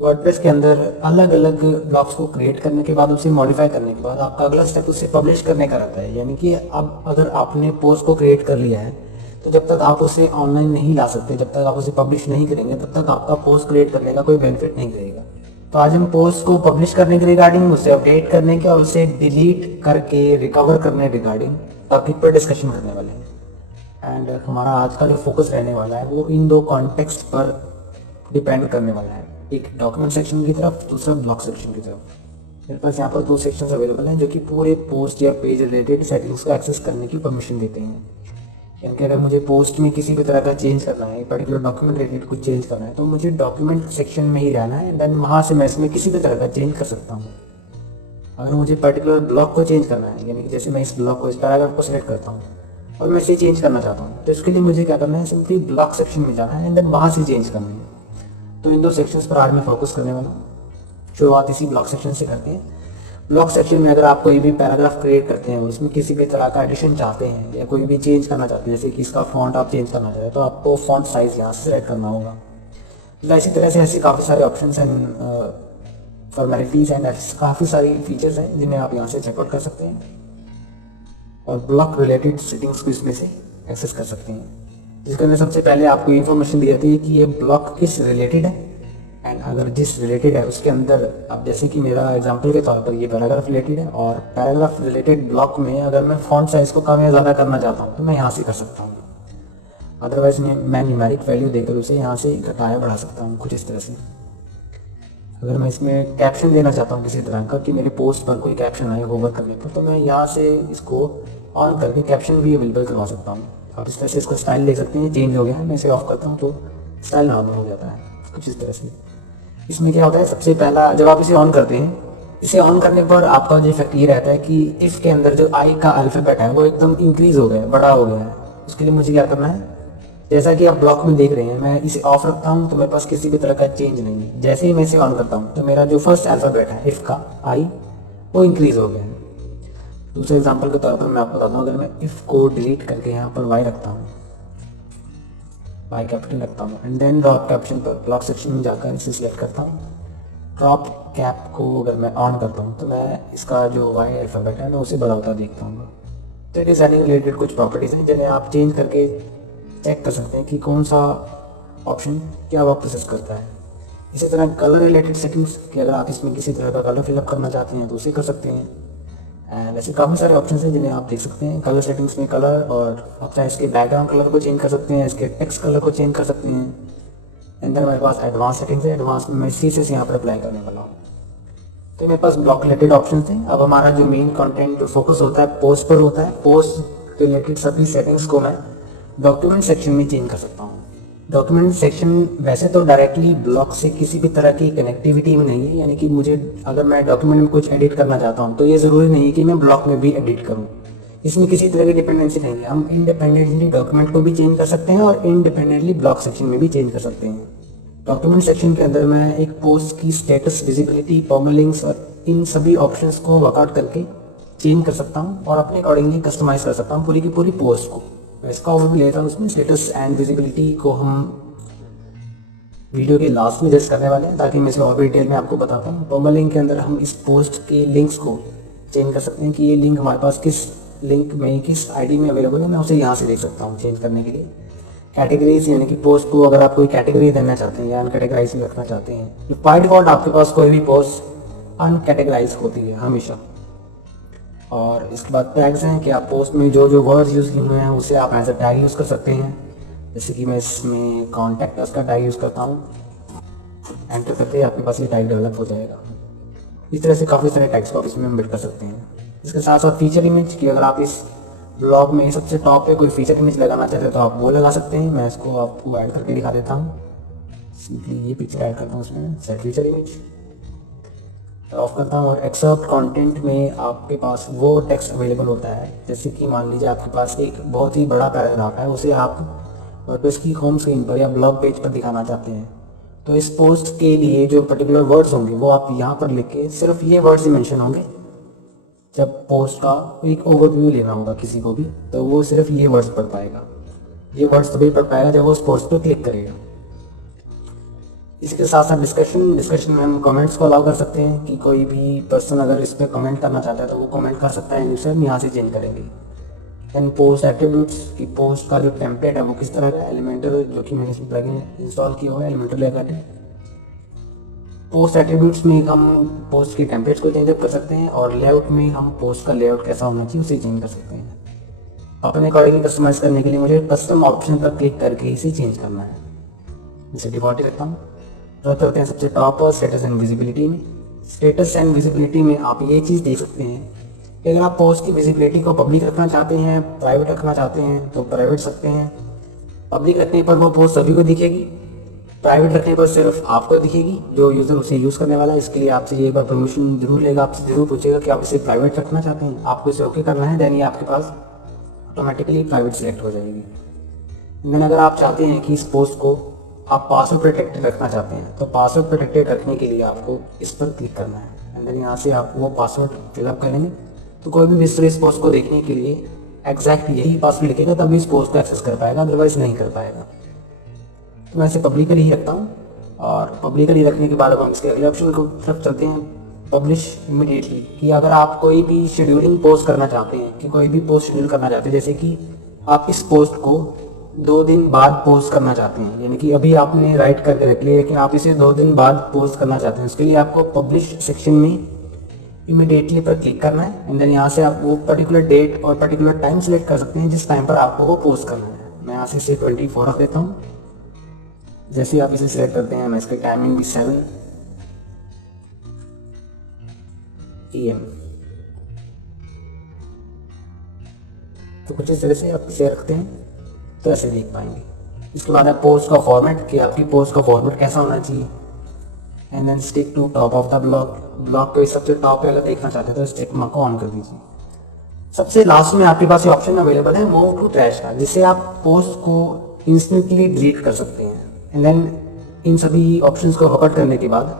WordPress के अंदर अलग अलग ब्लॉग्स को क्रिएट करने के बाद उसे मॉडिफाई करने के बाद आपका अगला स्टेप उसे पब्लिश करने का रहता है। यानी कि अब अगर आपने पोस्ट को क्रिएट कर लिया है तो जब तक आप उसे ऑनलाइन नहीं ला सकते, जब तक आप उसे पब्लिश नहीं करेंगे, तब तक आपका पोस्ट क्रिएट करने का कोई बेनिफिट नहीं रहेगा। तो आज हम पोस्ट को पब्लिश करने के रिगार्डिंग, उसे अपडेट करने के और उसे डिलीट करके रिकवर करने रिगार्डिंग टॉपिक पर डिस्कशन करने वाले हैं। एंड हमारा आज का जो फोकस रहने वाला है वो इन दो कॉन्टेक्स्ट पर डिपेंड करने वाला है, एक डॉक्यूमेंट सेक्शन की तरफ, दूसरा ब्लॉग सेक्शन की तरफ। मेरे पास यहाँ पर दो सेक्शंस अवेलेबल हैं जो कि पूरे पोस्ट या पेज रिलेटेड सेटिंग्स को एक्सेस करने की परमिशन देते हैं। यानी कि अगर मुझे पोस्ट में किसी भी तरह का चेंज करना है, पर्टिकुलर डॉक्यूमेंट रिलेटेड कुछ चेंज करना है, तो मुझे डॉक्यूमेंट सेक्शन में ही रहना है, देन वहाँ से मैं इसमें किसी भी तरह का चेंज कर सकता हूँ। अगर मुझे पर्टिकुलर ब्लॉक को चेंज करना है, यानी कि जैसे मैं इस ब्लॉक को, इस पैराग्राफ को सिलेक्ट करता हूँ और मैं इसे चेंज करना चाहता हूँ, तो इसके लिए मुझे क्या करना है, सिंपली ब्लॉक सेक्शन में जाना है एंड देन वहाँ से चेंज करना है। तो इन दो सेक्शंस पर आज मैं फोकस करने वाला हूँ। शुरुआत इसी ब्लॉक सेक्शन से करते हैं। ब्लॉक सेक्शन में अगर आप कोई भी पैराग्राफ क्रिएट करते हैं, उसमें किसी भी तरह का एडिशन चाहते हैं या कोई भी चेंज करना चाहते हैं, जैसे कि इसका फॉन्ट आप चेंज करना चाहते हैं, तो आपको फॉन्ट साइज यहाँ से सेलेक्ट करना होगा। तो इसी तरह से ऐसे काफ़ी सारे ऑप्शंस एंड फॉर्मेलिटीज़ एंड काफ़ी सारी फीचर्स हैं जिन्हें आप यहाँ से चेकआउट कर सकते हैं और ब्लॉक रिलेटेड सेटिंग्स भी इसमें से एक्सेस कर सकते हैं। जिसके अंदर सबसे पहले आपको इन्फॉर्मेशन दी जाती है कि ये ब्लॉक किस रिलेटेड है, एंड अगर जिस रिलेटेड है उसके अंदर, अब जैसे कि मेरा एग्जांपल के तौर पर ये पैराग्राफ रिलेटेड है और पैराग्राफ रिलेटेड ब्लॉक में अगर मैं फॉन्ट साइज को कम या ज़्यादा करना चाहता हूँ तो मैं यहाँ से कर सकता हूँ। अदरवाइज मैं न्यूमेरिक वैल्यू देकर उसे यहाँ से घटाया बढ़ा सकता हूँ कुछ इस तरह से। अगर मैं इसमें कैप्शन देना चाहता हूँ किसी तरह का कि मेरे पोस्ट पर कोई कैप्शन आए होवर करने पर, तो मैं यहाँ से इसको ऑन करके कैप्शन भी अवेलेबल करवा सकता हूँ। आप इस तरह से इसको स्टाइल देख सकते हैं, चेंज हो गया है। मैं इसे ऑफ करता हूँ तो स्टाइल नॉर्मल हो जाता है कुछ इस तरह से। इसमें क्या होता है, सबसे पहला जब आप इसे ऑन करते हैं, इसे ऑन करने पर आपका जो इफेक्ट ये रहता है कि इसके अंदर जो आई का अल्फाबेट है वो एकदम इंक्रीज हो गया है, बड़ा हो गया है। उसके लिए मुझे क्या करना है, जैसा कि आप ब्लॉक में देख रहे हैं, मैं इसे ऑफ रखता हूँ तो मेरे पास किसी भी तरह का चेंज नहीं है। जैसे ही मैं इसे ऑन करता हूँ तो मेरा जो फर्स्ट अल्फाबेट है इफ का आई वो इंक्रीज हो गया है। दूसरे एग्जांपल के तौर पर मैं आपको बताता हूँ, अगर मैं इफ को डिलीट करके यहाँ पर वाई रखता हूँ, वाई कैपिटल रखता हूँ एंड देन ड्रॉप कैप्शन पर ब्लॉक सेक्शन में जाकर इसे सिलेक्ट करता हूँ, ड्रॉप कैप को अगर मैं ऑन करता हूँ तो मैं इसका जो वाई अल्फाबेट है मैं उसे बदलता देखता हूँ। तो डिजाइनिंग रिलेटेड कुछ प्रॉपर्टीज हैं जिन्हें आप चेंज करके चेक कर सकते हैं कि कौन सा ऑप्शन क्या वर्क प्रोसेस करता है। इसी तरह कलर रिलेटेड सेटिंग्स कि अगर आप इसमें किसी तरह का कलर फिलअप करना चाहते हैं तो उसे कर सकते हैं। एंड ऐसे काफ़ी सारे ऑप्शन हैं जिन्हें आप देख सकते हैं। कलर सेटिंग्स में कलर, और आप चाहे इसके बैकग्राउंड कलर को चेंज कर सकते हैं, इसके टेक्स्ट कलर को चेंज कर सकते हैं। एंड देन मेरे पास एडवांस सेटिंग्स है, एडवांस में मैं CSS यहाँ पर अप्लाई करने वाला हूँ। तो मेरे पास ब्लॉक रिलेटेड ऑप्शन थे। अब हमारा जो मेन कंटेंट फोकस होता है पोस्ट पर होता है। पोस्ट रिलेटेड सभी सेटिंग्स को मैं डॉक्यूमेंट सेक्शन में चेंज कर सकता हूँ। डॉक्यूमेंट सेक्शन वैसे तो डायरेक्टली ब्लॉक से किसी भी तरह की कनेक्टिविटी में नहीं है, यानी कि मुझे अगर मैं डॉक्यूमेंट में कुछ एडिट करना चाहता हूँ तो ये ज़रूरी नहीं है कि मैं ब्लॉक में भी एडिट करूँ। इसमें किसी तरह की डिपेंडेंसी नहीं है। हम इंडिपेंडेंटली डॉक्यूमेंट को भी चेंज कर सकते हैं और इंडिपेंडेंटली ब्लॉक सेक्शन में भी चेंज कर सकते हैं। डॉक्यूमेंट सेक्शन के अंदर मैं एक पोस्ट की स्टेटस, विजिबिलिटी, परमालिंक्स और इन सभी ऑप्शंस को वर्कआउट करके चेंज कर सकता हूँ और अपने अकॉर्डिंगली कस्टमाइज कर सकता हूँ पूरी की पूरी पोस्ट को। मैं इसका ओवरव्यू लेता हूँ। उसमें स्टेटस एंड विजिबिलिटी को हम वीडियो के लास्ट में जस्ट करने वाले हैं ताकि मैं इसे और डिटेल में आपको बताता हूँ। परमालिंक के अंदर हम इस पोस्ट के लिंक्स को चेंज कर सकते हैं कि ये लिंक हमारे पास किस लिंक में, किस आईडी में अवेलेबल है, मैं उसे यहाँ से देख सकता हूँ चेंज करने के लिए। कैटेगरीज, यानी कि पोस्ट को अगर आप कोई कैटेगरी देना चाहते हैं या अनकैटेगराइज में रखना चाहते हैं। बाय डिफॉल्ट आपके पास कोई भी पोस्ट अनकैटेगराइज होती है हमेशा। और इसके बाद टैग्स हैं कि आप पोस्ट में जो जो वर्ड्स यूज़ किए हुए हैं उसे आप एज अ टैग यूज़ कर सकते हैं। जैसे कि मैं इसमें कॉन्टैक्ट अस का टैग यूज़ करता हूँ, एंटर करते ही आपके पास ये टैग डेवलप हो जाएगा। इस तरह से काफ़ी सारे टैग्स को आप इसमें एम्बेड कर सकते हैं। इसके साथ साथ फीचर इमेज की अगर आप इस ब्लॉग में सबसे टॉप पे कोई फीचर इमेज लगाना चाहते हैं तो आप वो लगा सकते हैं। मैं इसको आपको ऐड करके दिखा देता हूँ। सिंपली ये पिक्चर ऐड करता हूँ उसमें, सेट फीचर इमेज ऑफ करता हूँ। और एक्सर्प्ट कंटेंट में आपके पास वो टेक्स्ट अवेलेबल होता है, जैसे कि मान लीजिए आपके पास एक बहुत ही बड़ा पैराग्राफ है, उसे आप वर्डप्रेस की होम स्क्रीन पर या ब्लॉग पेज पर दिखाना चाहते हैं। तो इस पोस्ट के लिए जो पर्टिकुलर वर्ड्स होंगे वो आप यहाँ पर लिख के सिर्फ ये वर्ड्स ही मेंशन होंगे। जब पोस्ट का एक ओवरव्यू लेना होगा किसी को भी तो वो सिर्फ ये वर्ड्स पढ़ पाएगा। ये वर्ड्स तभी पढ़ पाएगा जब वो उस पोस्ट पर क्लिक करेगा। इसके साथ साथ डिस्कशन में हम कमेंट्स को अलाउ कर सकते हैं कि कोई भी पर्सन अगर इस पर कमेंट करना चाहता है तो वो कमेंट कर सकता है, इसे हम यहाँ से चेंज करेंगे। एंड पोस्ट एट्रीब्यूट्स की पोस्ट का जो टेम्पलेट है वो किस तरह का, एलिमेंटर जो कि मैंने इसमें प्लगइन इंस्टॉल किया हुआ है, एलिमेंटर लेकर पोस्ट एट्रीब्यूट्स में हम पोस्ट के टेम्पलेट्स को चेंज कर सकते हैं और लेआउट में हम पोस्ट का लेआउट कैसा होना चाहिए उसे चेंज कर सकते हैं। अपने अकॉर्डिंग कस्टमाइज करने के लिए मुझे कस्टम ऑप्शन पर क्लिक करके इसे चेंज करना है। इसे डिफॉल्ट रखता हूँ। तो करते हैं सबसे टॉप पर स्टेटस एंड विजिबिलिटी में। स्टेटस एंड विजिबिलिटी में आप ये चीज़ देख सकते हैं कि अगर आप पोस्ट की विजिबिलिटी को पब्लिक रखना चाहते हैं, प्राइवेट रखना चाहते हैं तो प्राइवेट सकते हैं। पब्लिक रखने पर वो पोस्ट सभी को दिखेगी, प्राइवेट रखने पर सिर्फ आपको दिखेगी जो यूज़र उसे यूज़ करने वाला है। इसके लिए आपसे ये एक बार परमिशन जरूर लेगा, आपसे जरूर पूछेगा कि आप इसे प्राइवेट रखना चाहते हैं। आपको इसे ओके करना है, देन ये आपके पास ऑटोमेटिकली प्राइवेट सेलेक्ट हो जाएगी। देन अगर आप चाहते हैं कि इस पोस्ट को आप पासवर्ड प्रोटेक्टेड रखना चाहते हैं तो पासवर्ड प्रोटेक्टेड रखने के लिए आपको इस पर क्लिक करना है। एंड देन यहाँ से आप वो पासवर्ड फिलअप करेंगे तो कोई भी विजिटर इस पोस्ट को देखने के लिए एग्जैक्ट यही पासवर्ड लिखेगा तभी इस पोस्ट को एक्सेस कर पाएगा, अदरवाइज नहीं कर पाएगा। तो मैं इसे पब्लिकली ही रखता हूँ और पब्लिकली रखने के बाद अब हम इसके अगले ऑप्शन को तरफ चलते हैं, पब्लिश इमीडिएटली। कि अगर आप कोई भी शेड्यूलिंग पोस्ट करना चाहते हैं, कि कोई भी पोस्ट शेड्यूल करना चाहते हैं, जैसे कि आप इस पोस्ट को 2 दिन बाद पोस्ट करना चाहते हैं, यानी कि अभी आपने राइट करके रख लिया कि आप इसे 2 दिन बाद पोस्ट करना चाहते हैं, उसके लिए आपको पब्लिश सेक्शन में इमीडिएटली पर क्लिक करना है। एंड देन यहाँ से आप वो पर्टिकुलर डेट और पर्टिकुलर टाइम सेलेक्ट कर सकते हैं जिस टाइम पर आपको वो पोस्ट करना है। मैं यहाँ से इसे 24 रख देता हूँ। जैसे आप इसे सेलेक्ट करते हैं मैं इसकी टाइमिंग भी 7 PM। तो कुछ इस तरह से आप इसे रखते हैं तो ऐसे देख पाएंगे। इसके बाद है पोस्ट का फॉर्मेट, कि आपकी पोस्ट का फॉर्मेट कैसा होना चाहिए। And then stick to top of the block को सबसे टॉप पे अगर देखना चाहते हैं तो स्टिक मार्क को ऑन कर दीजिए। सबसे लास्ट में आपके पास ये ऑप्शन अवेलेबल है मूव टू ट्रैश का, जिससे आप पोस्ट को इंस्टेंटली डिलीट कर सकते हैं। एंड देन इन सभी ऑप्शंस को हकट करने के बाद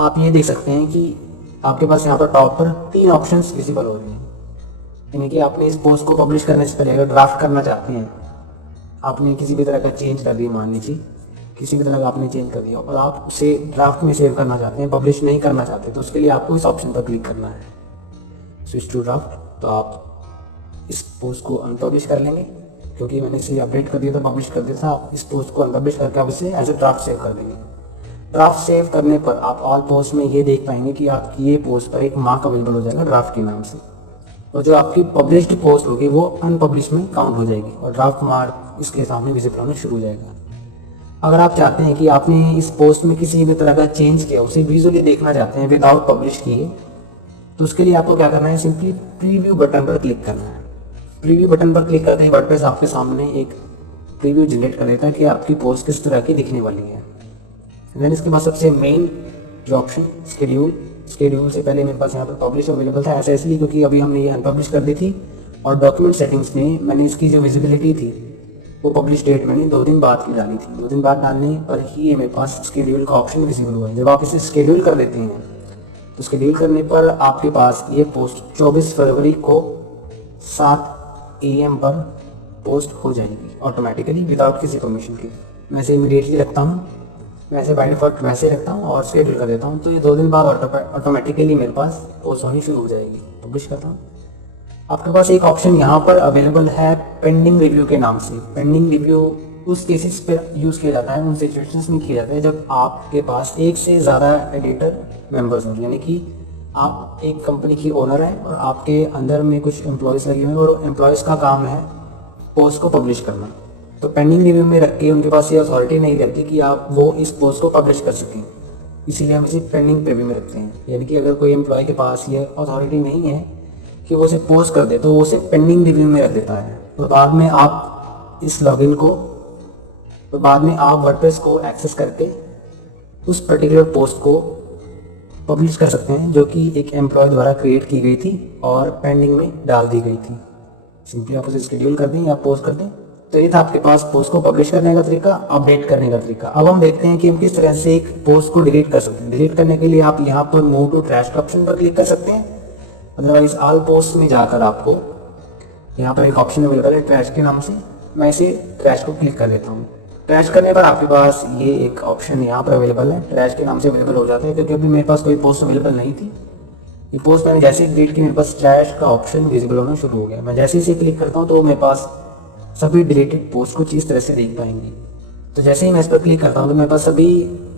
आप ये देख सकते हैं कि आपके पास यहाँ पर टॉप पर 3 ऑप्शंस विजिबल हो रहे हैं। यानी कि आपने इस पोस्ट को पब्लिश करने से पहले अगर ड्राफ्ट करना चाहते हैं, आपने किसी भी तरह का चेंज कर दिया, मान लीजिए किसी भी तरह का आपने चेंज कर दिया और आप उसे ड्राफ्ट में सेव करना चाहते हैं, पब्लिश नहीं करना चाहते, तो उसके लिए आपको इस ऑप्शन पर क्लिक करना है, स्विच टू ड्राफ्ट। तो आप इस पोस्ट को अनपब्लिश कर लेंगे, क्योंकि मैंने इसे अपडेट कर दिया था, पब्लिश कर दिया था। आप इस पोस्ट को अनपब्लिश करके आप इसे एज ए ड्राफ्ट सेव कर देंगे। ड्राफ्ट सेव करने पर आप ऑल पोस्ट में ये देख पाएंगे कि आपकी ये पोस्ट पर एक मार्क अवेलेबल हो जाएगा ड्राफ्ट के नाम से, और जो आपकी पब्लिश्ड पोस्ट होगी वो अनपब्लिश में काउंट हो जाएगी और ड्राफ्ट मार्क इसके सामने विजिबल होना शुरू हो जाएगा। अगर आप चाहते हैं कि आपने इस पोस्ट में किसी भी तरह का चेंज किया, उसे विजुअली देखना चाहते हैं विदाउट पब्लिश किए, तो उसके लिए आपको क्या करना है, सिंपली प्रीव्यू बटन पर क्लिक करना है। प्रीव्यू बटन पर क्लिक करते ही वर्डप्रेस आपके सामने एक प्रीव्यू जनरेट कर देता है कि आपकी पोस्ट किस तरह की दिखने वाली है। देन इसके बाद सबसे मेन जो ऑप्शन स्केड्यूल से पहले मेरे पास यहाँ पर पब्लिश अवेलेबल था, ऐसा इसलिए क्योंकि अभी हमने ये अनपब्लिश कर दी थी और डॉक्यूमेंट सेटिंग्स में मैंने इसकी जो विजिबिलिटी थी वो पब्लिश डेट मैंने 2 दिन बाद की डाली थी। 2 दिन बाद डालने पर ही मेरे पास स्केड्यूल का ऑप्शन विजिबल हुआ है। जब आप इसे स्केड्यूल कर देते हैं तो स्केड्यूल करने पर आपके पास ये पोस्ट 24 फरवरी को 7 AM पर पोस्ट हो जाएगी ऑटोमेटिकली विदाउट किसी परमिशन के। मैं इसे इमीडिएटली रखता हूँ, मैं इसे बाय डिफॉल्ट वैसे रखता हूँ और शेड्यूल कर देता हूँ, तो ये 2 दिन बाद ऑटोमेटिकली मेरे पास पोस्ट होनी शुरू हो जाएगी। पब्लिश करता हूँ। आपके पास एक ऑप्शन यहाँ पर अवेलेबल है पेंडिंग रिव्यू के नाम से। पेंडिंग रिव्यू उस केसेस पर यूज़ किया जाता है, उन सिचुएशंस में किया जाता है जब आपके पास एक से ज़्यादा एडिटर मेंबर्स हों, यानी कि आप एक कंपनी की ओनर हैं और आपके अंदर में कुछ एम्प्लॉयज़ लगे हुए हैं और एम्प्लॉयज़ का काम है पोस्ट को पब्लिश करना। तो पेंडिंग रिव्यू में रख के उनके पास ये अथॉरिटी नहीं रहती कि आप वो इस पोस्ट को पब्लिश कर सकें, इसीलिए हम इसे पेंडिंग रिव्यू में रखते हैं। यानी कि अगर कोई एम्प्लॉय के पास ये अथॉरिटी नहीं है कि वो उसे पोस्ट कर दे तो वो उसे पेंडिंग रिव्यू में रख देता है। तो बाद में आप इस लॉगिन को बाद में आप वर्डप्रेस को एक्सेस करके उस पर्टिकुलर पोस्ट को पब्लिश कर सकते हैं जो कि एक एम्प्लॉय द्वारा क्रिएट की गई थी और पेंडिंग में डाल दी गई थी। सिंपली आप उसे शेड्यूल कर दें या पोस्ट कर दें। तो ये था आपके पास पोस्ट को पब्लिश करने का तरीका, अपडेट करने का तरीका। अब हम देखते हैं कि हम किस तरह से एक पोस्ट को डिलीट कर सकते हैं। डिलीट करने के लिए आप यहाँ पर मूव टू ट्रैश ऑप्शन पर क्लिक कर सकते हैं, अदरवाइज ऑल पोस्ट में जाकर आपको यहाँ पर एक ऑप्शन अवेलेबल है ट्रैश के नाम से। मैं इसे ट्रैश को क्लिक कर देता हूँ। ट्रैश करने पर आपके पास ये एक ऑप्शन यहाँ पर अवेलेबल है, ट्रैश के नाम से अवेलेबल हो जाते हैं, क्योंकि अभी मेरे पास कोई पोस्ट अवेलेबल नहीं थी। ये पोस्ट मैंने जैसे ही क्रिएट की मेरे पास ट्रैश का ऑप्शन विजिबल होना शुरू हो गया। मैं जैसे ही इसे क्लिक करता हूँ तो मेरे पास सभी डिलीटेड पोस्ट कुछ इस तरह से देख पाएंगे। तो जैसे ही मैं इस पर क्लिक करता हूँ तो मेरे पास सभी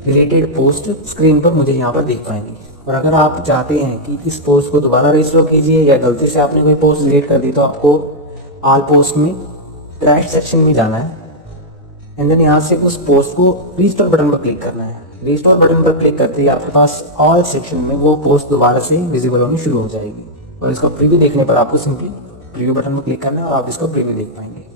डिलीटेड पोस्ट स्क्रीन पर मुझे यहाँ पर देख पाएंगे। और अगर आप चाहते हैं कि इस पोस्ट को दोबारा रिस्टोर कीजिए या गलती से आपने कोई पोस्ट डिलीट कर दी, तो आपको ऑल पोस्ट में ट्रैश सेक्शन में जाना है एंड देन यहाँ से उस पोस्ट को रिस्टोर बटन पर क्लिक करना है। रिस्टोर बटन पर क्लिक करते ही आपके पास ऑल सेक्शन में वो पोस्ट दोबारा से विजिबल होनी शुरू हो जाएगी। और इसका प्रीव्यू देखने पर आपको सिंपली प्रीव्यू बटन पर क्लिक करना है और आप इसको प्रीव्यू देख पाएंगे।